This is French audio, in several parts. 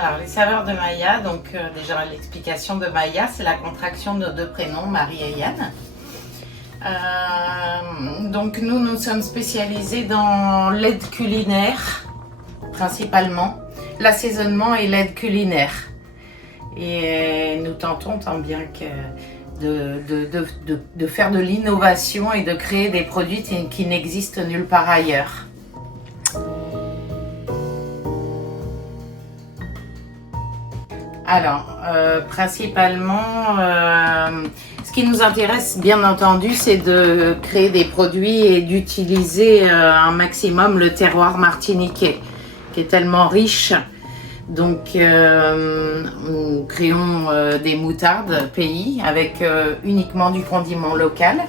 Alors, les saveurs de Maya, donc déjà l'explication de Maya, c'est la contraction de nos deux prénoms, Marie et Yann. Donc nous sommes spécialisés dans l'aide culinaire, principalement, l'assaisonnement et l'aide culinaire. Et nous tentons tant bien que de faire de l'innovation et de créer des produits qui n'existent nulle part ailleurs. Alors, principalement, ce qui nous intéresse, bien entendu, c'est de créer des produits et d'utiliser un maximum le terroir martiniquais, qui est tellement riche. Donc, nous créons des moutardes pays avec uniquement du condiment local.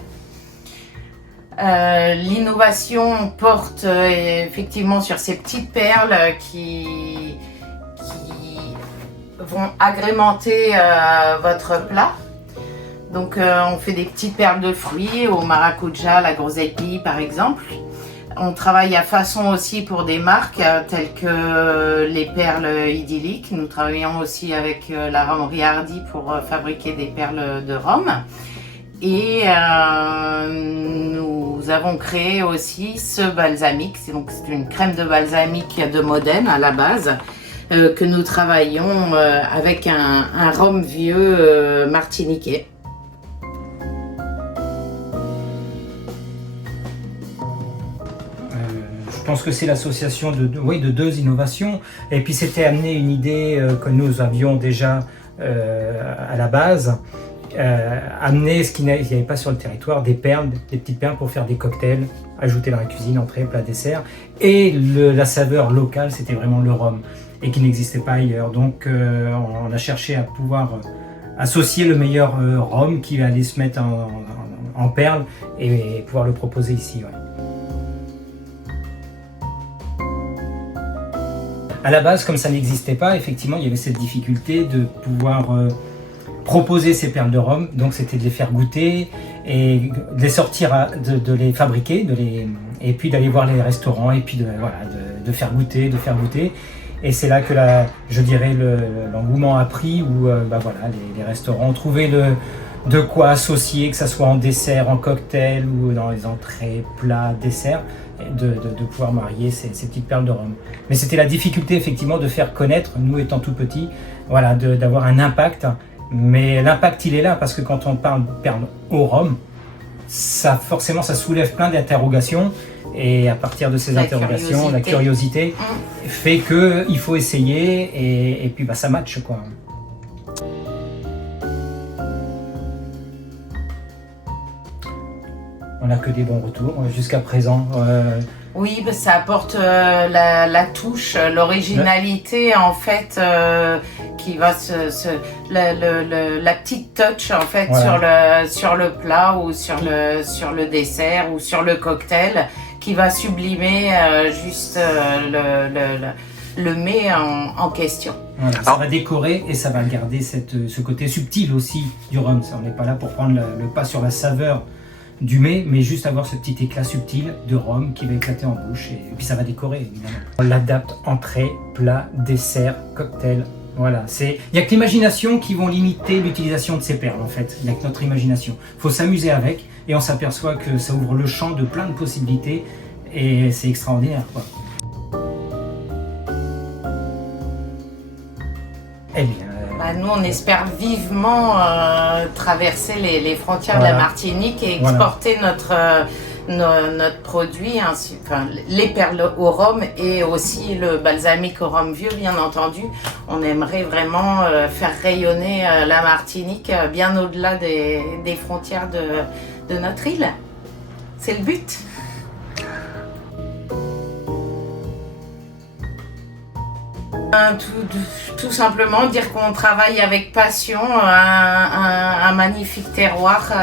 L'innovation porte effectivement sur ces petites perles qui vont agrémenter votre plat. Donc on fait des petites perles de fruits au maracuja, à la groseille pie par exemple. On travaille à façon aussi pour des marques telles que les perles idylliques. Nous travaillons aussi avec la ramerie Hardy pour fabriquer des perles de rhum. Et nous avons créé aussi ce balsamique. C'est une crème de balsamique de Modène à la base. Que nous travaillons avec un rhum vieux martiniquais. Je pense que c'est l'association de deux innovations. Et puis c'était amené une idée que nous avions déjà à la base. Amener ce qu'il n'y avait pas sur le territoire, des perles, des petites perles pour faire des cocktails, ajouter dans la cuisine, entrée, plat, dessert. Et la saveur locale, c'était vraiment le rhum, et qui n'existait pas ailleurs. Donc on a cherché à pouvoir associer le meilleur rhum qui allait se mettre en perles et pouvoir le proposer ici. Ouais. À la base, comme ça n'existait pas, effectivement, il y avait cette difficulté de pouvoir proposer ces perles de rhum. Donc c'était de les faire goûter et de les sortir, de les fabriquer, et puis d'aller voir les restaurants et puis de faire goûter, Et c'est là que je dirais l'engouement a pris, où les restaurants ont trouvé de quoi associer, que ce soit en dessert, en cocktail ou dans les entrées, plats, desserts, de pouvoir marier ces petites perles de rhum. Mais c'était la difficulté effectivement de faire connaître, nous étant tout petits, d'avoir un impact. Mais l'impact il est là, parce que quand on parle de perles au rhum, forcément ça soulève plein d'interrogations. Et à partir de ces interrogations, la curiosité fait qu'il faut essayer, et puis ça match quoi. On n'a que des bons retours jusqu'à présent. Oui, ça apporte la touche, l'originalité en fait, qui va la petite touch en fait sur le plat ou sur le dessert ou sur le cocktail, qui va sublimer le mets en question. Voilà, ça va décorer et ça va garder ce côté subtil aussi du rhum. On n'est pas là pour prendre le pas sur la saveur du mets, mais juste avoir ce petit éclat subtil de rhum qui va éclater en bouche, et puis ça va décorer évidemment. On l'adapte entrée, plat, dessert, cocktail. Voilà, il n'y a que l'imagination qui vont limiter l'utilisation de ces perles en fait. Il n'y a que notre imagination. Il faut s'amuser avec, et on s'aperçoit que ça ouvre le champ de plein de possibilités, et c'est extraordinaire quoi. Eh bien, nous, on espère vivement traverser les frontières de la Martinique et exporter notre produit, les perles au rhum et aussi le balsamique au rhum vieux, bien entendu. On aimerait vraiment faire rayonner la Martinique bien au-delà des frontières de notre île. C'est le but. Tout simplement dire qu'on travaille avec passion un magnifique terroir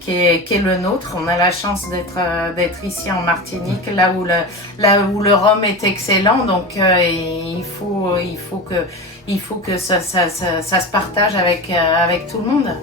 qui est le nôtre. On a la chance d'être ici en Martinique, là où le rhum est excellent. Donc il faut que ça se partage avec tout le monde.